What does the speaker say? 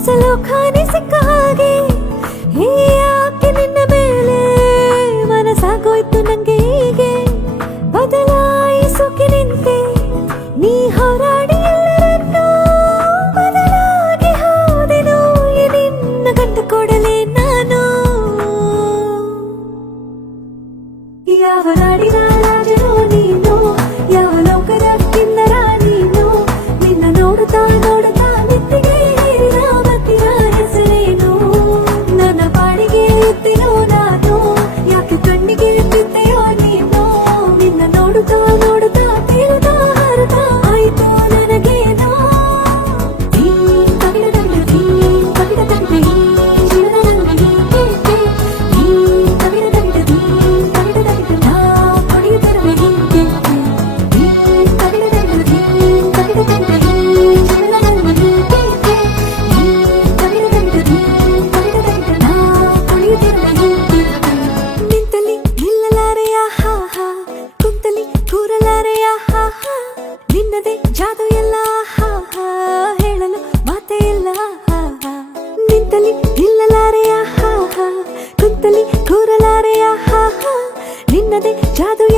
ಅಸಲು ಖಾನೆ ಸಿಕ್ಕ ಹಾಗೆ ಯಾಕೆ ನಿನ್ನ ಮೇಲೆ ಮನಸ್ಸಾಗೋಯ್ತು ನಂಗೆ ಹೀಗೆ ಬದಲಾಯಿಸೋಕೆ ನಿಂತೆ ನೀ ಹೋರಾಡಿ ಎಲ್ಲರನ್ನೂ ಬದಲಾಗಿ ಹೋದೆನು ನಿನ್ನ ಗಂಟು ಕೊಡಲೇ ನಾನು ಯಾವ ನಾಡಿನ ರಾಜನು ನೀನು ಯಾವ ಲೋಕದ ಕಿನ್ನರ ನೀನು ನಿನ್ನ ನೋಡುತ್ತಾ ನೋಡುತ್ತಾ ನೆತ್ತಿಗೆ ಏರಿದ ಮತ್ತಿನ ಹೆಸರೇನು ನನ್ನ ಬಾಡಿಗೆ ಎತ್ತಿನೋ ನಾನು ಯಾಕೆ ಕಣ್ಣಿಗೆ ಬಿದ್ದೆಯೋ ನೀನು ನಿನ್ನ ನೋಡುತ್ತಾ ನೋಡುತ್ತಾ ತಿರುತ್ತಾ ಹರಿತಾ ಆಯ್ತು ನನಗೇನೋ ನಿಂತಲಿ ನಿಲ್ಲಲಾರೆಯ ಹಾ ಹಾ ಕುಂತಲಿ ಕೂರಲಾರೆಯ ಹಾ ಹಾ ನಿನ್ನದೇ ಜಾದು ಎಲ್ಲ ಹಾ ಹಾ ಹೇಳಲು ಮಾತೇ ಇಲ್ಲ ಹಾ ಹಾ ನಿಂತಲಿ ನಿಲ್ಲಲಾರೆಯ ಹಾ ಹಾ ಕುಂತಲಿ ಕೂರಲಾರೆಯ ಹಾ ಹಾ ನಿನ್ನದೇ ಜಾದು